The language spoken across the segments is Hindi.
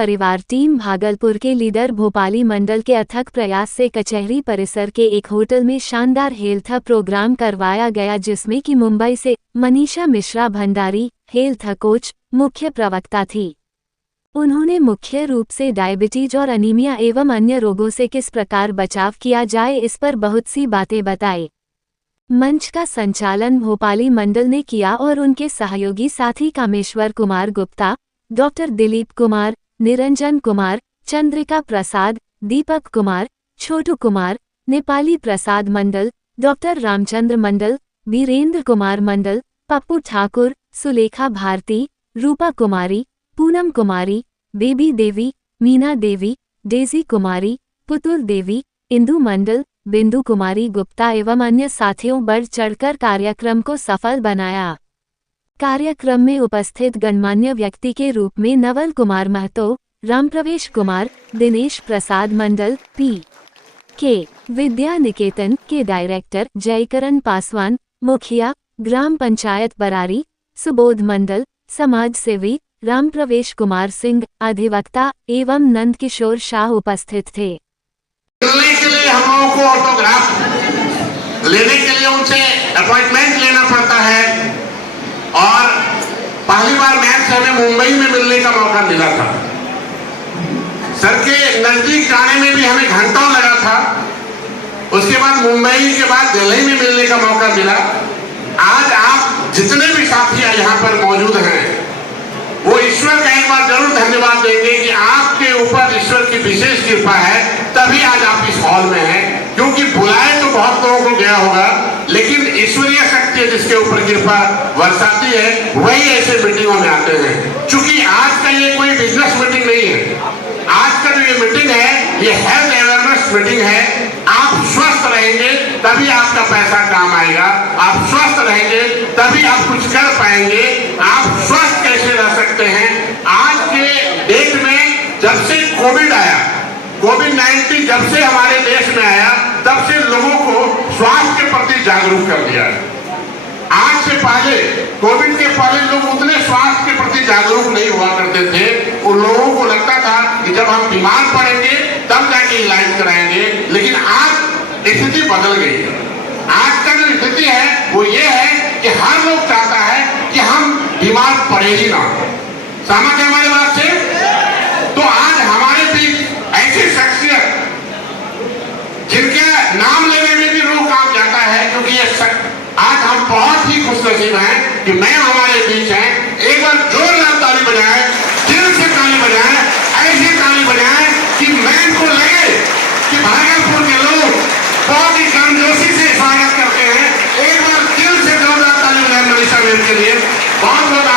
परिवार टीम भागलपुर के लीडर भोपाली मंडल के अथक प्रयास से कचहरी परिसर के एक होटल में शानदार हेल्थ प्रोग्राम करवाया गया, जिसमें कि मुंबई से मनीषा मिश्रा भंडारी हेल्थ कोच मुख्य प्रवक्ता थी। उन्होंने मुख्य रूप से डायबिटीज और अनीमिया एवं अन्य रोगों से किस प्रकार बचाव किया जाए इस पर बहुत सी बातें बताई। मंच का संचालन भोपाली मंडल ने किया और उनके सहयोगी साथी कामेश्वर कुमार गुप्ता, डॉक्टर दिलीप कुमार, निरंजन कुमार, चंद्रिका प्रसाद, दीपक कुमार, छोटू कुमार, नेपाली प्रसाद मंडल, डॉक्टर रामचंद्र मंडल, वीरेंद्र कुमार मंडल, पप्पू ठाकुर, सुलेखा भारती, रूपा कुमारी, पूनम कुमारी, बेबी देवी, मीना देवी, डेजी कुमारी, पुतुल देवी, इंदु मंडल, बिंदु कुमारी गुप्ता एवं अन्य साथियों बढ़ चढ़कर कार्यक्रम को सफल बनाया। कार्यक्रम में उपस्थित गणमान्य व्यक्ति के रूप में नवल कुमार महतो, रामप्रवेश कुमार, दिनेश प्रसाद मंडल, पी.के. विद्या निकेतन के डायरेक्टर जयकरण पासवान, मुखिया ग्राम पंचायत बरारी, सुबोध मंडल, समाज सेवी रामप्रवेश कुमार सिंह, अधिवक्ता एवं नंद किशोर शाह उपस्थित थे। मिलने के लिए हम लोगों को ऑटोग्राफ लेने के लिए उनसे अपॉइंटमेंट लेना पड़ता है और पहली बार मैम से हमें मुंबई में मिलने का मौका मिला था। सर के नजदीक जाने में भी हमें घंटों लगा था। उसके बाद मुंबई के बाद दिल्ली में मिलने का मौका मिला। आज आप जितने भी साथी यहाँ पर मौजूद हैं वो ईश्वर का एक बार जरूर धन्यवाद देंगे कि आपके ऊपर ईश्वर की विशेष कृपा है, तभी आज आप इस हॉल में हैं। क्योंकि बुलाए तो बहुत लोगों को गया होगा, लेकिन ईश्वरीय शक्ति जिसके ऊपर कृपा बरसाती है वही ऐसे मीटिंगों में आते हैं। क्योंकि आज का ये कोई बिजनेस मीटिंग नहीं है, आज का जो ये मीटिंग है ये हेल्थ अवेयरनेस मीटिंग है। आप स्वस्थ रहेंगे तभी आपका पैसा काम आएगा, आप स्वस्थ रहेंगे तभी आप कुछ कर पाएंगे। आप स्वस्थ कैसे रह सकते हैं? आज के डेट में जब से कोविड आया, कोविड-19 जब से हमारे देश में आया, तब से लोगों को स्वास्थ्य के प्रति जागरूक कर दिया है। आज से पहले, कोविड के पहले लोग उतने स्वास्थ्य के प्रति जागरूक नहीं हुआ करते थे। उन लोगों को लगता था कि जब हम बीमार पड़ेंगे तब जाके इलाज कराएंगे, लेकिन आज स्थिति बदल गई है। आज का जो स्थिति है वो ये है कि हर लोग चाहता है कि हम बीमार पड़े ही ना। सहमत है हमारी बात से? तो आज हमारे बीच ऐसी शख्सियत जिनके नाम लेने में भी रूह कांप जाता है, क्योंकि ये आज हम बहुत ही खुशनसीब हैं कि मैम हमारे बीच हैं। एक बार जोरदार ताली बजाएं, दिल से ताली बजाएं, ऐसी ताली बजाएं कि मैम को लगे कि भागलपुर के लोग बहुत ही गर्मजोशी से स्वागत करते हैं। एक बार दिल से जोरदार ताली बजाएं मनीषा मैम के लिए। बहुत बहुत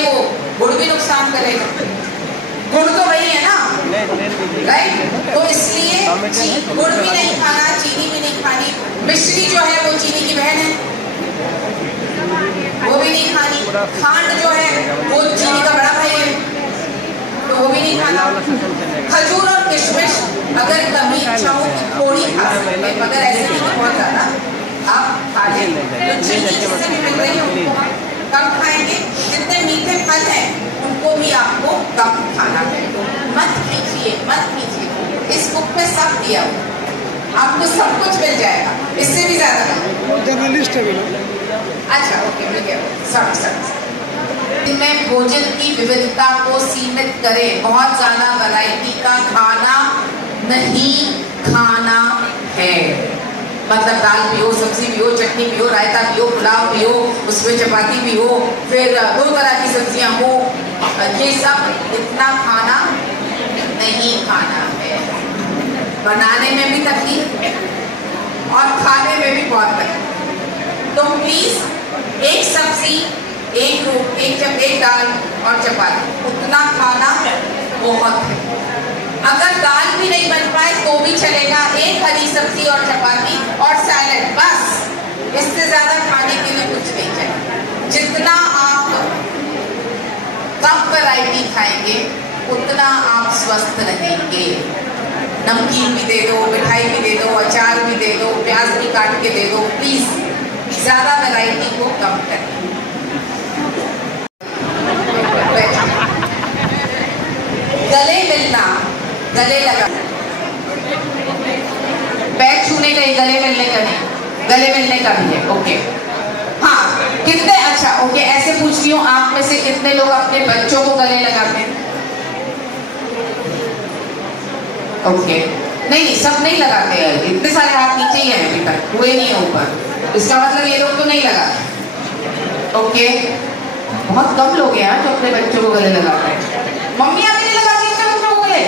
वो गुड़ भी नुकसान करेगा, गुड़ तो वही है ना, राइट? तो इसलिए गुड़ भी नहीं खाना, चीनी भी नहीं खानी। मिश्री जो है वो चीनी की बहन है, वो भी नहीं खानी। खांड जो है वो चीनी का बड़ा भाई है, तो वो भी नहीं खाना। खजूर और किशमिश अगर कभी इच्छा हो तो थोड़ी खा सकते हैं, मगर ऐसे नहीं बहुत ज्यादा आप खा लें। तो चीनी जिससे भी मिल रही है कम खाएंगे। जितने मीठे फल हैं उनको भी आपको कम खाना है। मत कीजिए, मत कीजिए। इस बुक में सब दिया हुआ, आपको सब कुछ मिल जाएगा, इससे भी ज्यादा नहीं। जर्नलिस्ट है। अच्छा ओके, मिल गया। सॉरी। में भोजन की विविधता को सीमित करें। बहुत ज्यादा वैरायटी का खाना नहीं खाना है। मतलब दाल पियो, सब्जी पियो, चटनी पियो, रायता पियो, पुलाव पियो, उसमें चपाती भी हो, फिर 2 तरह की सब्जियां हो, ये सब इतना खाना नहीं खाना है। बनाने में भी तकलीफ और खाने में भी बहुत तकलीफ। तो प्लीज एक सब्जी, एक दाल और चपाती, उतना खाना बहुत है। अगर दाल भी नहीं बन पाए तो भी चलेगा, एक हरी सब्जी और चपाती और सैलेड, बस। इससे ज्यादा खाने के लिए कुछ नहीं चाहिए। जितना आप कम वैरायटी खाएंगे उतना आप स्वस्थ रहेंगे। नमकीन भी दे दो, मिठाई भी दे दो, अचार भी दे दो, प्याज भी काट के दे दो। प्लीज ज्यादा वैरायटी को कम करें। गले मिलना, गले लगा, पैर छूने का, गले मिलने का नहीं, गले मिलने का भी है। ओके, हाँ, कितने, अच्छा ओके, ऐसे पूछ रही हूँ, आप में से कितने लोग अपने बच्चों को गले लगाते हैं? ओके, नहीं सब नहीं लगाते हैं, इतने सारे हाथ नीचे ही हैं, अभी तक हुए नहीं है ऊपर, इसका मतलब ये लोग तो नहीं लगाते। ओके, बहुत कम लोग हैं यार जो अपने बच्चों को गले लगाते हैं। मम्मी आप नहीं लगाती अपने बच्चों को गले?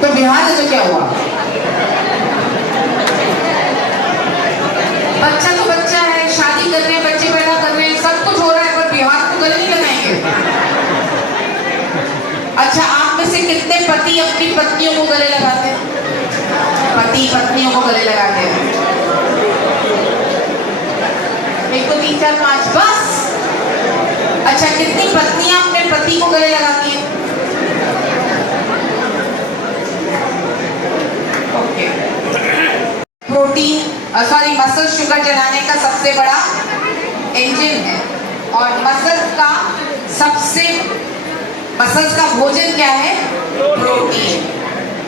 तो बिहार है तो क्या हुआ? बच्चा तो बच्चा है, शादी कर रहे हैं, बच्चे पैदा कर रहे हैं, सब कुछ हो रहा है, पर बिहार को गले नहीं लगाएंगे। अच्छा, आप में से कितने पति अपनी पत्नियों को गले लगाते हैं? पति पत्नियों को गले लगाते हैं? एक को 3 4 5 बस। अच्छा, कितनी पत्नियां अपने पति को गले लगाती हैं? Okay, protein sorry muscle sugar जलाने का सबसे बड़ा इंजन है, और मसल्स का भोजन क्या है? प्रोटीन।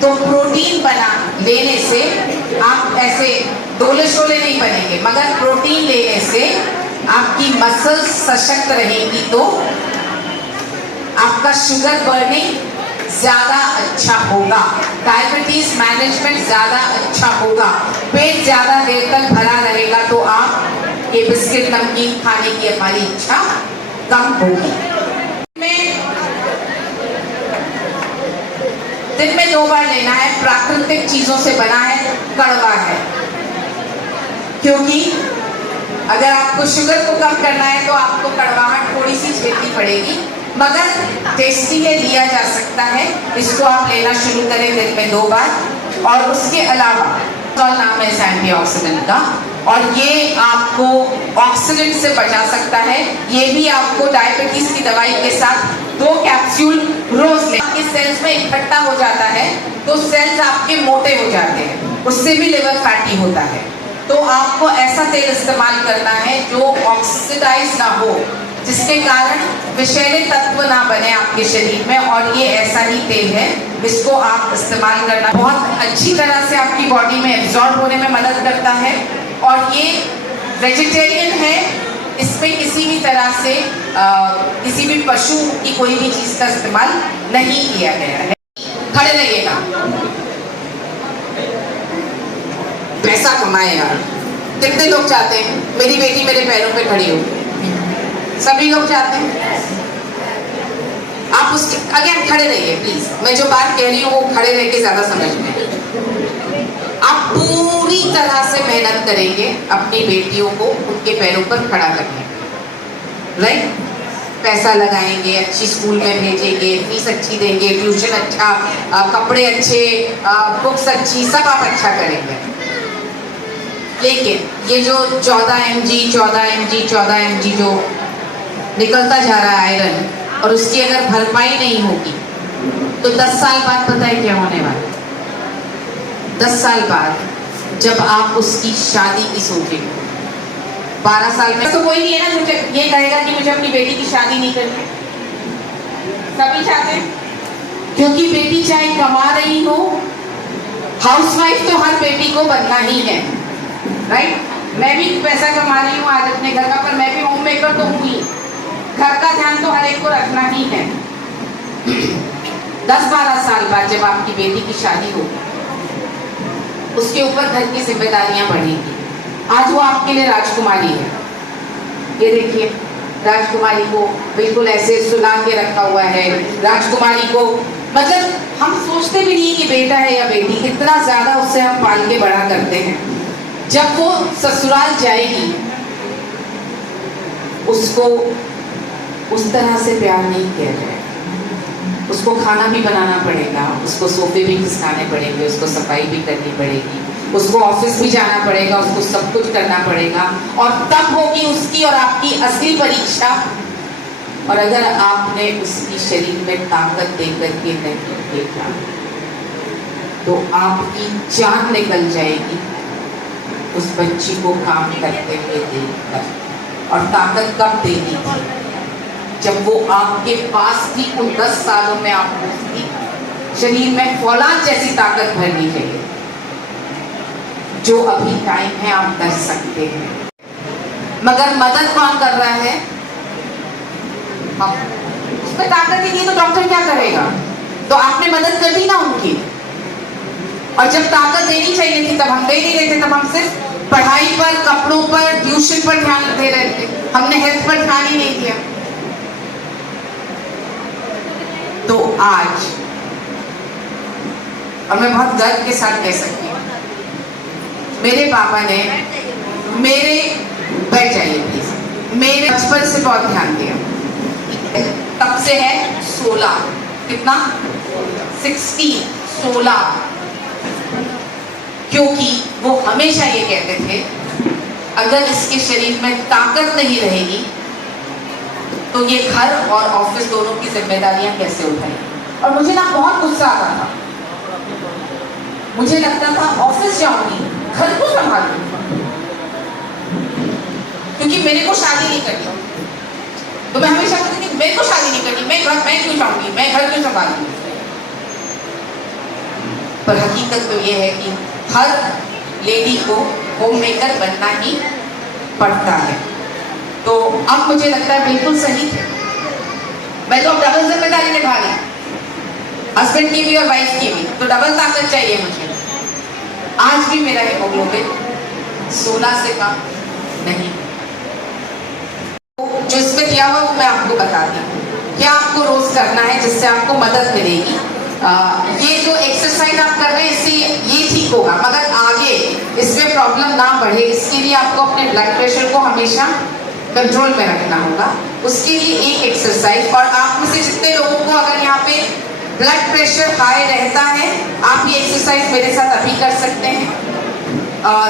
तो प्रोटीन बना लेने से आप ऐसे डोले शोले नहीं बनेंगे, मगर प्रोटीन लेने से आपकी मसल्स सशक्त रहेंगी, तो आपका शुगर बर्निंग ज्यादा अच्छा होगा, डायबिटीज मैनेजमेंट ज्यादा अच्छा होगा, पेट ज्यादा देर तक भरा रहेगा, तो आप ये बिस्किट नमकीन खाने की हमारी इच्छा कम होगी। दिन में 2 बार लेना है, प्राकृतिक चीजों से बना है, कड़वा है, क्योंकि अगर आपको शुगर को कम करना है तो आपको कड़वाहट थोड़ी सी झेलनी पड़ेगी, मगर टेस्टी है, लिया जा सकता है। इसको आप लेना शुरू करें दिन में 2 बार। और उसके अलावा नाम है इस एंटीऑक्सीडेंट का, और ये आपको ऑक्सीडेंट से बचा सकता है। ये भी आपको डायबिटीज की दवाई के साथ 2 कैप्सूल रोज लें। आपके सेल्स में इकट्ठा हो जाता है तो सेल्स आपके मोटे हो जाते हैं, उससे भी लिवर फैटी होता है। तो आपको ऐसा तेल इस्तेमाल करना है जो ऑक्सीडाइज ना हो, जिसके कारण विषैले तत्व ना बने आपके शरीर में, और ये ऐसा ही तेल है, इसको आप इस्तेमाल करना बहुत अच्छी तरह से आपकी बॉडी में एब्जॉर्ब होने में मदद करता है। और ये वेजिटेरियन है, इसमें किसी भी तरह से किसी भी पशु की कोई भी चीज का इस्तेमाल नहीं किया गया है। खड़े रहिएगा, पैसा कमाए यार। कितने लोग चाहते हैं मेरी बेटी मेरे पैरों पे खड़ी हो? सभी लोग चाहते हैं। आप उसके अगेन खड़े रहिए प्लीज, मैं जो बात कह रही हूँ वो खड़े रह के ज्यादा समझ में। आप पूरी तरह से मेहनत करेंगे अपनी बेटियों को उनके पैरों पर खड़ा करने, राइट? पैसा लगाएंगे, अच्छी स्कूल में भेजेंगे, फीस अच्छी देंगे, ट्यूशन अच्छा, कपड़े अच्छे, बुक्स अच्छी, सब आप अच्छा करेंगे। लेकिन ये जो 14 mg जो निकलता जा रहा है आयरन, और उसकी अगर भरपाई नहीं होगी तो 10 साल बाद पता है क्या होने वाला? 10 साल बाद जब आप उसकी शादी की सोचेंगे, 12 साल में, तो कोई नहीं है ना मुझे ये कहेगा कि मुझे अपनी बेटी की शादी नहीं करनी। सभी चाहते हैं, क्योंकि बेटी चाहे कमा रही हो, हाउसवाइफ तो हर बेटी को बनना ही है, राइट? मैं भी पैसा कमा रही हूँ आज अपने घर का, पर मैं भी होम मेकर तो हूँ ही, घर का ध्यान तो हर एक को रखना ही है। 10-12 साल बाद जब आपकी बेटी की शादी होगी, उसके ऊपर घर की जिम्मेदारियां बढ़ेंगी। आज वो आपके लिए राजकुमारी है, ये देखिए राजकुमारी को बिल्कुल ऐसे सुला के रखा हुआ है। राजकुमारी को मतलब हम सोचते भी नहीं कि बेटा है या बेटी, कितना ज्यादा उससे हम पाल के बड़ा करते हैं। जब वो ससुराल जाएगी उसको उस तरह से प्यार नहीं किया जाएगा, उसको खाना भी बनाना पड़ेगा, उसको सोफे भी खिसकाने पड़ेंगे, उसको सफाई भी करनी पड़ेगी, उसको ऑफिस भी जाना पड़ेगा, उसको सब कुछ करना पड़ेगा, और तब होगी उसकी और आपकी असली परीक्षा। और अगर आपने उसकी शरीर में ताकत देकर के नहीं देखा तो आपकी जान निकल जाएगी उस बच्ची को काम करते हुए देखकर। और ताकत कब देनी थी? जब वो आपके पास थी उन 10 सालों में आपको उसकी शरीर में फौलाद जैसी ताकत भरनी चाहिए। जो अभी टाइम है आप कर सकते हैं, मगर मदद कौन कर रहा है? हम। उसमें ताकत ही नहीं तो डॉक्टर क्या करेगा? तो आपने मदद कर दी ना उनकी। और जब ताकत देनी चाहिए थी तब हम दे नहीं रहे थे, तब हम सिर्फ पढ़ाई पर, कपड़ों पर, ट्यूशन पर ध्यान दे रहे थे, हमने हेल्थ पर ध्यान ही नहीं दिया। तो आज, और मैं बहुत गर्व के साथ कह सकती हूँ, मेरे पापा ने मेरे, बैठ जाइए प्लीज, मेरे बचपन से बहुत ध्यान दिया। तब से है 16, कितना 16 क्योंकि वो हमेशा ये कहते थे अगर इसके शरीर में ताकत नहीं रहेगी तो ये घर और ऑफिस दोनों की जिम्मेदारियां कैसे उठाएगी। और मुझे ना बहुत गुस्सा आता था, मुझे लगता था ऑफिस जाऊंगी, घर को संभालूंगी, क्योंकि मेरे को शादी नहीं करनी। तो मैं हमेशा कहती थी मेरे को शादी नहीं करनी, मैं क्यों जाऊंगी, मैं घर क्यों संभालूंगी। पर हकीकत तो ये है कि हर लेडी को होम मेकर बनना ही पड़ता है। तो अब मुझे लगता है बिल्कुल सही थे, मैं तो अब डबल जिम्मेदारी निभा रही, हस्बैंड की भी और वाइफ की भी, तो डबल ताकत चाहिए मुझे। आज भी मेरा हीमोग्लोबिन 16 से कम नहीं। जो इसमें दिया हुआ वो मैं आपको बताती हूँ, क्या आपको रोज करना है जिससे आपको मदद मिलेगी। ये जो एक्सरसाइज आप कर रहे हैं इससे ये ठीक होगा, मगर आगे इसमें प्रॉब्लम ना बढ़े इसके लिए आपको अपने ब्लड प्रेशर को हमेशा कंट्रोल में रखना होगा। उसके लिए एक एक्सरसाइज, और आप में से जितने लोगों को अगर यहाँ पे ब्लड प्रेशर हाई रहता है आप ये एक्सरसाइज मेरे साथ अभी कर सकते हैं,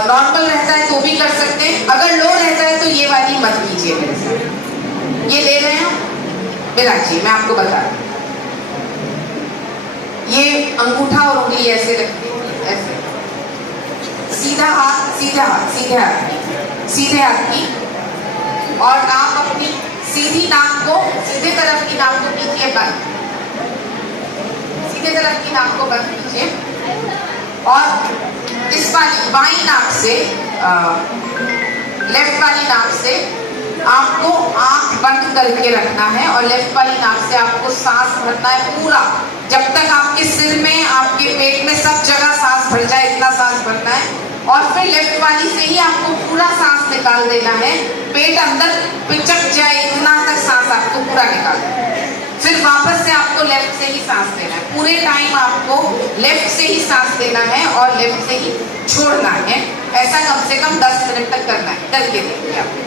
नॉर्मल रहता है तो भी कर सकते हैं, अगर लो रहता है तो ये वाली मत कीजिए मेरे साथ। ये ले रहे हैं मिलाची, मैं आपको बता दूं, ये अंगूठा और उंगली ऐसे रखते हैं, ऐसे सीधा हाथ, सीधा हाथ, सीधे हाथ की, सीधे हाथ की, और आप अपनी सीधी नाक को, सीधे तरफ की नाक को कीजिए बंद, सीधे तरफ की नाक को बंद कीजिए, और इस वाली बाई नाक से, लेफ्ट वाली नाक से आपको आंख बंद करके रखना है, और लेफ्ट वाली नाक से आपको सांस भरना है पूरा, जब तक आपके सिर में, आपके पेट में सब जगह सांस भर जाए इतना सांस भरना है, और फिर लेफ्ट वाली से ही आपको पूरा सांस निकाल देना है, पेट अंदर पिचक जाए इतना तक सांस आपको पूरा निकालना है। फिर वापस से आपको लेफ्ट से ही सांस लेना है, पूरे टाइम आपको लेफ्ट से ही सांस लेना है और लेफ्ट से ही छोड़ना है। ऐसा कम से कम 10 मिनट तक करना है, करके देखिए आप।